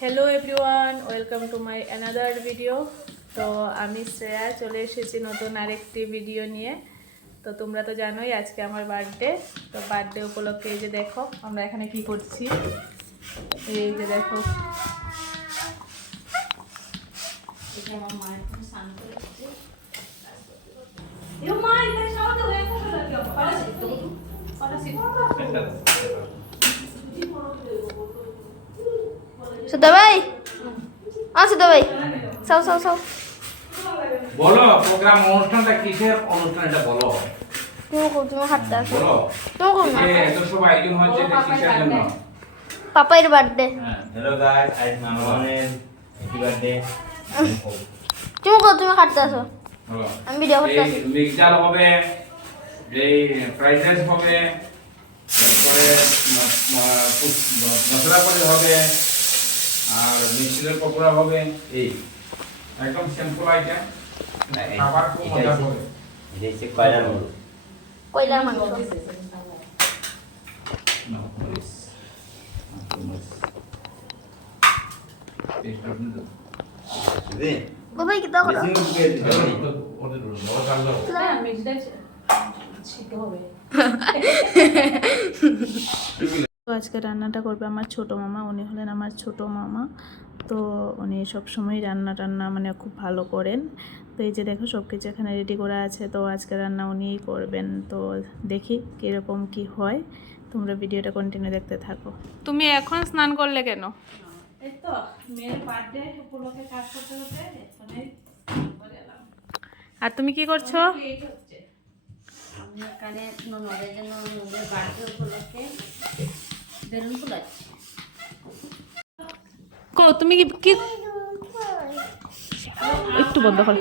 Hello everyone welcome to my another video তো আমি শ্রেয়া চলে এসেছি নতুন আরেকটি ভিডিও নিয়ে তো তোমরা তো জানোই আজকে আমার বার্থডে তো বার্থডে উপলক্ষে এই যে দেখো আমরা এখানে কি করছি এই যে দেখো আমার মা এখন স্নান করে মা, এখানে shower দাও, এক ফোঁটা দাও, পারাসিট দাও, পারাসিট। সুদা ভাই? ও সুদা ভাই। সাও সাও সাও। বলো প্রোগ্রাম অনুষ্ঠানটা কিসের অনুষ্ঠান এটা বলো। তুমি কো তুমি হাতটা আসো। বলো। তুমি কো না এত সব আয়োজন হচ্ছে এটা কিসের জন্য? পাপাইর বার্থডে হ্যাঁ হ্যালো গাইস আজ মামানের হ্যাপি বার্থডে তুমি কো তুমি হাতটা বলো। আমি ভিডিও করতে আসি। মিক্সচার হবে এই ফ্রাইড রাইস হবে তারপরে মশলা করে হবে আর মিষ্টির পকোড়া হবে এই। একদম সিম্পল আইটেম খাবার খুব মজা হবে এটা হচ্ছে কয়লার কয়লার মাংস। noodles. বুঝলি বাবাই কি দাও করো হবে। না। হ্যাঁ, হবে। তো আজকে রান্নাটা করবে আমার ছোট মামা উনি হলেন আমার ছোট মামা। তো উনি সবসময় রান্না টান্না মানে খুব ভালো করেন। তো এই যে দেখো সব কিছু এখানে রেডি করা আছে তো আজকে রান্না উনিই করবেন। তো দেখি কীরকম কি হয়। তোমরা ভিডিওটা কন্টিনিউ দেখতে থাকো। তুমি এখন স্নান করলে কেন? এই তো মেয়ের বার্থডে উপলক্ষে কাজ করতে হতে আর তুমি কি করছ? আমি এখানে ননদের জন্য ননদের বাড়িতে উপলক্ষে বেলুন ফুলাচ্ছি কো তুমি কি কি একটু বন্ধ করো।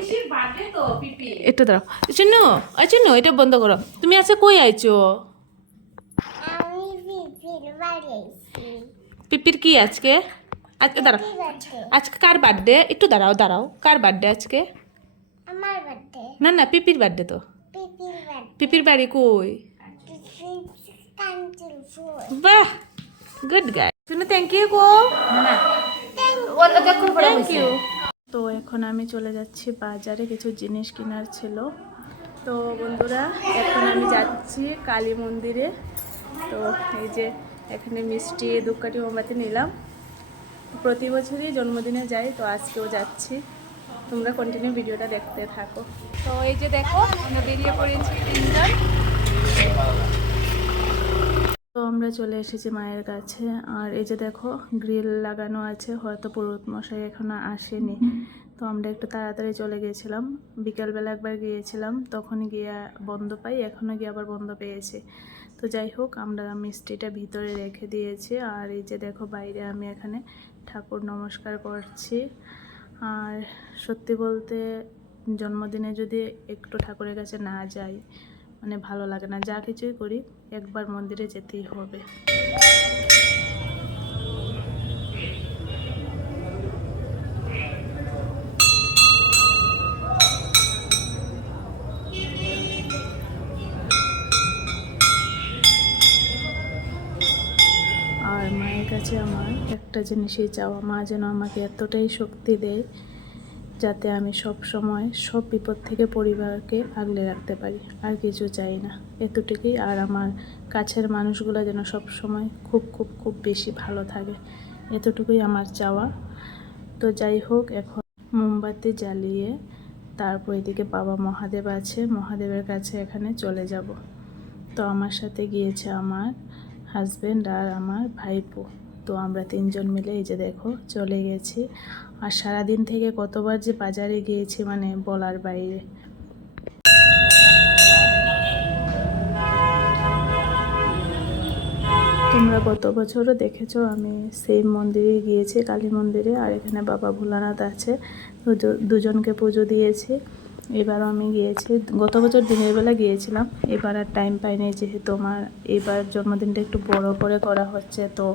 একটু দাঁড়াও। চিনু চিনু এটা বন্ধ করো। তুমি আজকে কই আইছো? পিপির কি আজকে? আজকে দাঁড়াও। আজকে কার বার্থডে একটু দাঁড়াও দাঁড়াও। কার বার্থডে আজকে? না না পিপির বার্থডে তো। পিপির বাড়ি কই? বাহ! গুড গাই শুনে থ্যাংক ইউ গো থ্যাংক ইউ তো এখন আমি চলে যাচ্ছি বাজারে কিছু জিনিস কেনার ছিল। তো বন্ধুরা এখন আমি যাচ্ছি কালী মন্দিরে। তো এই যে এখানে মিষ্টি ধূপকাঠি মোমবাতি নিলাম। প্রতি বছরই জন্মদিনে যাই তো আজকেও যাচ্ছি। তোমরা কন্টিনিউ ভিডিওটা দেখতে থাকো। তো এই যে দেখো আমরা বেরিয়ে পড়েছি তিনজন। তো আমরা চলে এসেছি মায়ের কাছে। আর এই যে দেখো গ্রিল লাগানো আছে হয়তো পুরোহিত মশাই এখনও আসেনি। তো আমরা একটু তাড়াতাড়ি চলে গিয়েছিলাম। বিকেলবেলা একবার গিয়েছিলাম তখন গিয়ে বন্ধ পাই এখনও গিয়ে আবার বন্ধ পেয়েছি। তো যাই হোক আমরা মিষ্টিটা ভিতরে রেখে দিয়েছি। আর এই যে দেখো বাইরে আমি এখানে ঠাকুর নমস্কার করছি। আর সত্যি বলতে জন্মদিনে যদি একটু ঠাকুরের কাছে না যাই মানে ভালো লাগে না যা কিছুই করি একবার মন্দিরে যেতেই হবে। আর মায়ের কাছে আমার একটা জিনিসই চাওয়া, মা যেন আমাকে এতটাই শক্তি দেয় যাতে আমি সব সময় সব বিপদ থেকে পরিবারকে আগলে রাখতে পারি, আর কিছু চাই না। এতটুকুই, আর আমার কাছের মানুষগুলো যেন সব সময় খুব খুব খুব বেশি ভালো থাকে। এতটুকুই আমার চাওয়া। তো যাই হোক, এখন মোমবাতি জ্বালিয়ে তারপর এদিকে বাবা মহাদেব আছে। মহাদেবের কাছে এখানে চলে যাব। তো আমার সাথে গিয়েছে আমার হাজব্যান্ড আর আমার ভাইপো। তো আমরা তিনজন মিলে এই যে দেখো চলে গেছি। আর সারাদিন থেকে কতবার যে বাজারে গিয়েছি মানে বলার বাইরে। তোমরা গত বছরও দেখেছ আমি সেই মন্দিরে গিয়েছি, কালী মন্দিরে, আর এখানে বাবা ভোলানাথ আছে। দুজনকে পুজো দিয়েছি। এবারও আমি গিয়েছি। গত বছর দিনের বেলা গিয়েছিলাম। এবার আর টাইম পাইনি যেহেতু আমার এবার জন্মদিনটা একটু বড় করে করা হচ্ছে তো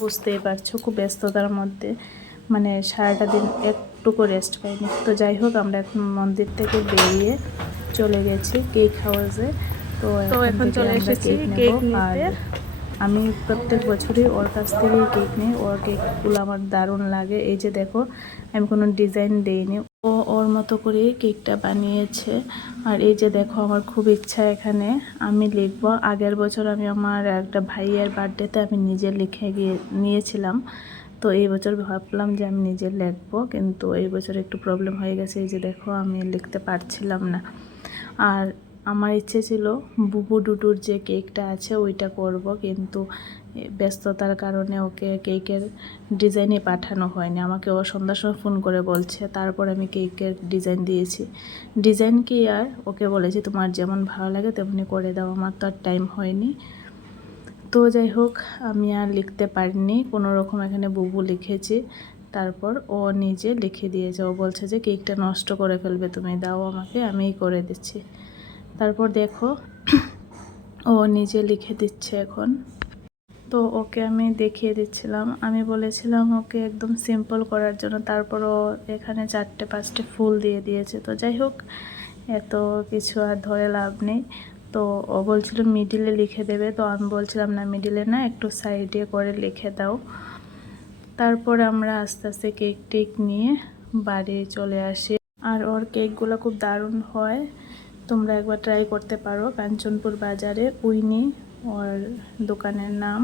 বুঝতেই পারছ খুব ব্যস্ততার মধ্যে। মানে সারাটা দিন একটুকু রেস্ট পাইনি। তো যাই হোক আমরা এখন মন্দির থেকে বেরিয়ে চলে গেছি কেক হাউসে তো এখন চলে এসেছি কেক নিতে। আমি প্রত্যেক বছরই ওর কাছ থেকেই কেক নিই। ওর কেকগুলো আমার দারুণ লাগে। এই যে দেখো আমি কোনো ডিজাইন দেইনি। ও ওর মতো করে কেকটা বানিয়েছে। আর এই যে দেখো, আমার খুব ইচ্ছা এখানে। আমি লিখব। আগের বছর আমি আমার একটা ভাইয়ের বার্থডেতে আমি নিজে লিখে গিয়ে নিয়েছিলাম। তো এই বছর ভাবলাম যে আমি নিজে লিখব, কিন্তু এই বছর একটু প্রবলেম হয়ে গেছে। এই যে দেখো, আমি লিখতে পারছিলাম না। আর আমার ইচ্ছে ছিল বুবু ডুডুর যে কেকটা আছে ওইটা করব, কিন্তু ব্যস্ততার কারণে ওকে কেকের ডিজাইনে পাঠানো হয়নি। আমাকে ও সন্ধ্যার সময় ফোন করে বলছে, তারপর আমি কেকের ডিজাইন দিয়েছি। ডিজাইন কি আর? ওকে বলেছি, তোমার যেমন ভালো লাগে তেমনি করে দাও, আমার তো আর টাইম হয়নি। তো যাই হোক, আমি আর লিখতে পারিনি, কোনো রকম এখানে বুবু লিখেছি। তারপর ও নিজে লিখে দিয়েছে। ও বলছে যে, কেকটা নষ্ট করে ফেলবে, তুমি দাও আমাকে, আমিই করে দিচ্ছি। তারপর দেখো, ও নিজে লিখে দিচ্ছে এখন। তো ওকে আমি দেখিয়ে দিচ্ছিলাম। আমি বলেছিলাম ওকে একদম সিম্পল করার জন্য। তারপর ও এখানে চারটে, পাঁচটে ফুল দিয়ে দিয়েছে। তো যাই হোক, এত কিছু আর ধরে লাভ নেই। তো ও বলছিল মিডিলে লিখে দেবে। তো আমি বলছিলাম, না মিডিলে না, একটু সাইডে করে লিখে দাও। তারপর আমরা আস্তে আস্তে কেক টেক নিয়ে বাড়ি চলে আসি। আর ওর কেকগুলো খুব দারুণ হয়। তোমরা একবার ট্রাই করতে পারো। কাঞ্চনপুর বাজারে উইনি ওর দোকানের নাম।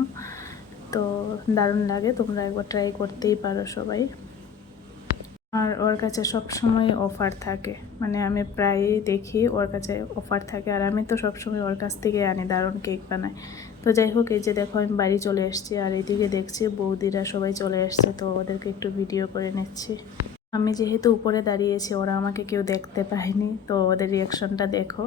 তো দারুণ লাগে, তোমরা একবার ট্রাই করতেই পারো সবাই। আর ওর কাছে সব সময় অফার থাকে। মানে আমি প্রায়ই দেখি ওর কাছে অফার থাকে। আর আমি তো সব সময় ওর কাছ থেকে আনি, দারুণ কেক বানাই তো যাই হোক, এই যে দেখো, আমি বাড়ি চলে এসেছি। আর এদিকে দেখছি বৌদিরা সবাই চলে এসছে, তো ওদেরকে একটু ভিডিও করে নিচ্ছি। আমি যেহেতু উপরে দাঁড়িয়েছি ওরা আমাকে কেউ দেখতে পায়নি তো ওদের রিয়াকশনটা দেখো।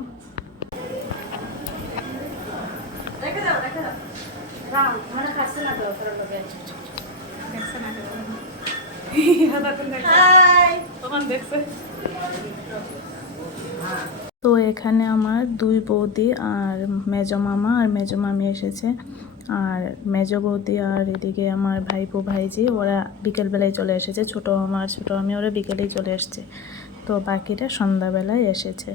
তো এখানে আমার দুই বৌদি আর মেজো মামা আর মেজো মামি এসেছে। আর মেজো বৌদি আর এদিকে আমার ভাইপো ভাইজি, ওরা বিকেলবেলায় চলে এসেছে। ছোটো আমার, ছোটো মামি ওরা বিকেলেই চলে এসছে। তো বাকিটা সন্ধ্যাবেলায় এসেছে।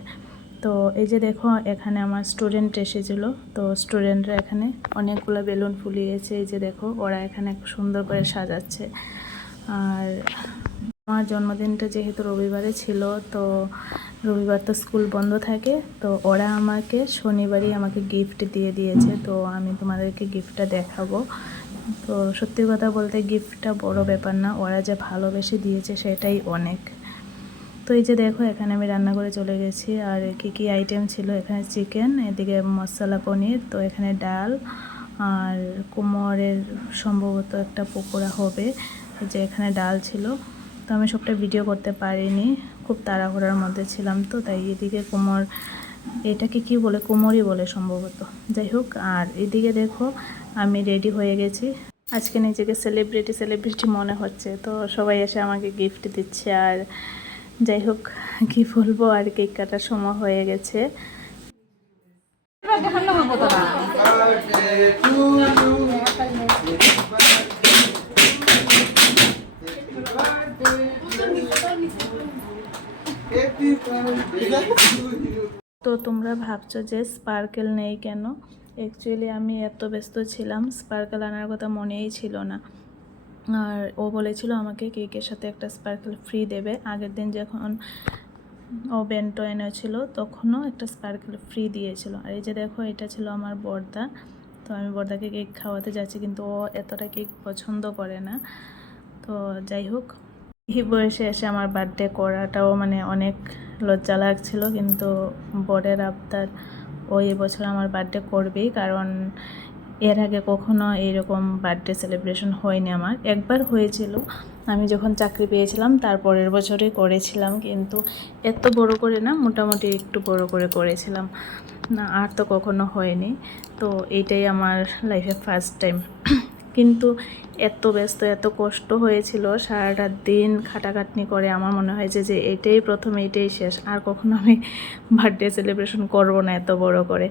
তো এই যে দেখো, এখানে আমার স্টুডেন্ট এসেছিল। তো স্টুডেন্টরা এখানে অনেকগুলো বেলুন ফুলিয়েছে। এই যে দেখো, ওরা এখানে সুন্দর করে সাজাচ্ছে। আর আমার জন্মদিনটা যেহেতু রবিবারে ছিল, তো রবিবার তো স্কুল বন্ধ থাকে, তো ওরা আমাকে শনিবারই আমাকে গিফট দিয়ে দিয়েছে, তো আমি তোমাদেরকে গিফটটা দেখাবো। তো সত্যি কথা বলতে গিফটটা বড় ব্যাপার না, ওরা যে ভালোবেসে দিয়েছে সেটাই অনেক। তো এই যে দেখো, এখানে আমি রান্না করে চলে গেছি, আর কি কি আইটেম ছিল? এখানে চিকেন এদিকে মশলা পনির, তো এখানে ডাল, আর কোমরের সম্ভবত একটা পকোড়া হবে যে এখানে ডাল ছিল। তো আমি সবটা ভিডিও করতে পারিনি। খুব তাড়াহুড়ার মধ্যে ছিলাম তো, তাই এদিকে কোমর, এটাকে কি বলে, কোমরই বলে সম্ভবত। যাই হোক, আর এদিকে দেখো, আমি রেডি হয়ে গেছি। আজকে নিজেকে সেলিব্রিটি সেলিব্রিটি মনে হচ্ছে, তো সবাই এসে আমাকে গিফট দিচ্ছে। আর যাই হোক, কি বলব, আর কেক কাটার সময় হয়ে গেছে। তো তোমরা ভাবছ যে স্পার্কেল নেই কেন? অ্যাকচুয়ালি আমি এত ব্যস্ত ছিলাম, স্পার্কেল আনার কথা মনেই ছিল না। আর ও বলেছিল আমাকে কেকের সাথে একটা স্পার্কেল ফ্রি দেবে। আগের দিন যখন ও বেন্টো এনেছিল, তখনও একটা স্পার্কেল ফ্রি দিয়েছিল। আর এই যে দেখো, এটা ছিল আমার বর্দা। তো আমি বর্দাকে কেক খাওয়াতে যাচ্ছি, কিন্তু ও এতটা কেক পছন্দ করে না। তো যাই হোক, এই বয়সে এসে আমার বার্থডে করাটাও মানে অনেক লজ্জা লাগছিল, কিন্তু বরের আবদার ও এবছর আমার বার্থডে করবেই, কারণ এর আগে কখনো এইরকম বার্থডে সেলিব্রেশন হয়নি আমার। একবার হয়েছিল, আমি যখন চাকরি পেয়েছিলাম, তার পরের বছরই করেছিলাম, কিন্তু এত বড় করে না, মোটামুটি একটু বড় করে করেছিলাম। না, আর তো কখনো হয়নি। তো এইটাই আমার লাইফে ফার্স্ট টাইম কিন্তু এত ব্যস্ত, এত কষ্ট হয়েছিল সারাটা দিন খাটাখাটনি করে। আমার মনে হয়েছে যে এটাই প্রথম, এটাই শেষ। আর কখনো আমি বার্থডে সেলিব্রেশন করব না এত বড় করে।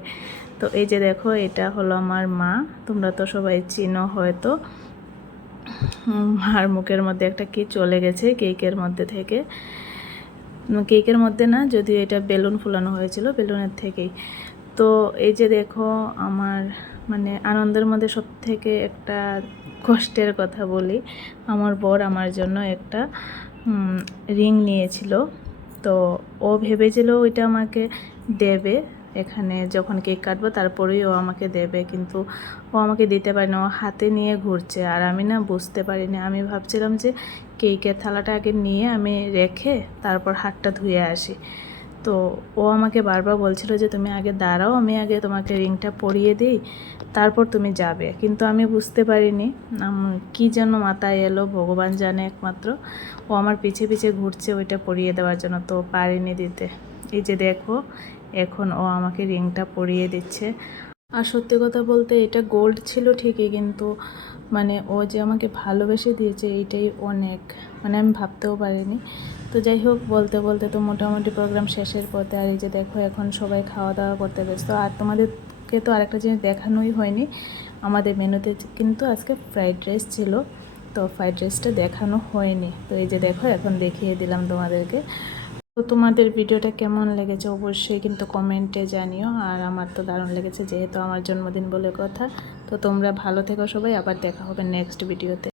তো এই যে দেখো, এটা হলো আমার মা। তোমরা তো সবাই চিনো হয়তো। মার মুখের মধ্যে একটা কি চলে গেছে কেকের মধ্যে থেকে। কেকের মধ্যে না, যদিও এটা বেলুন ফুলানো হয়েছিল, বেলুনের থেকেই। তো এই যে দেখো, আমার মানে আনন্দের মধ্যে সব থেকে একটা কষ্টের কথা বলি, আমার বর আমার জন্য একটা রিং নিয়েছিল। তো ও ভেবেছিল ওইটা আমাকে দেবে, এখানে যখন কেক কাটবো তারপরেই ও আমাকে দেবে। কিন্তু ও আমাকে দিতে পারে না, ও হাতে নিয়ে ঘুরছে। আর আমি না বুঝতে পারিনি। আমি ভাবছিলাম যে কেকের থালাটা আগে নিয়ে আমি রেখে তারপর হাতটা ধুয়ে আসি। তো ও আমাকে বারবার বলছিল যে, তুমি আগে দাঁড়াও, আমি আগে তোমাকে রিংটা পরিয়ে দিই, তারপর তুমি যাবে। কিন্তু আমি বুঝতে পারিনি কি যেন মাথায় এলো, ভগবান জানে একমাত্র। ও আমার পিছে পিছে ঘুরছে ওইটা পরিয়ে দেওয়ার জন্য, তো পারিনি দিতে। এই যে দেখো, এখন ও আমাকে রিংটা পরিয়ে দিচ্ছে। আর সত্যি কথা বলতে এটা গোল্ড ছিল ঠিকই, কিন্তু মানে ও যে আমাকে ভালোবেসে দিয়েছে, এইটাই অনেক। মানে আমি ভাবতেও পারিনি। তো যাই হোক, বলতে বলতে তো মোটামুটি প্রোগ্রাম শেষের পথে আর এই যে দেখো এখন সবাই খাওয়া দাওয়া করতে ব্যস্ত। আর তোমাদেরকে তো আরেকটা জিনিস দেখানোই হয়নি, আমাদের মেনুতে কিন্তু আজকে ফ্রাইড রাইস ছিল, তো ফ্রাইড রাইসটা দেখানো হয়নি। তো এই যে দেখো, এখন দেখিয়ে দিলাম তোমাদেরকে। তো তোমাদের ভিডিওটা কেমন লেগেছে অবশ্যই কিন্তু কমেন্টে জানিও, আর আমার তো দারুণ লেগেছে যেহেতু আমার জন্মদিন বলে কথা। তো তোমরা ভালো থেকো সবাই, আবার দেখা হবে নেক্সট ভিডিওতে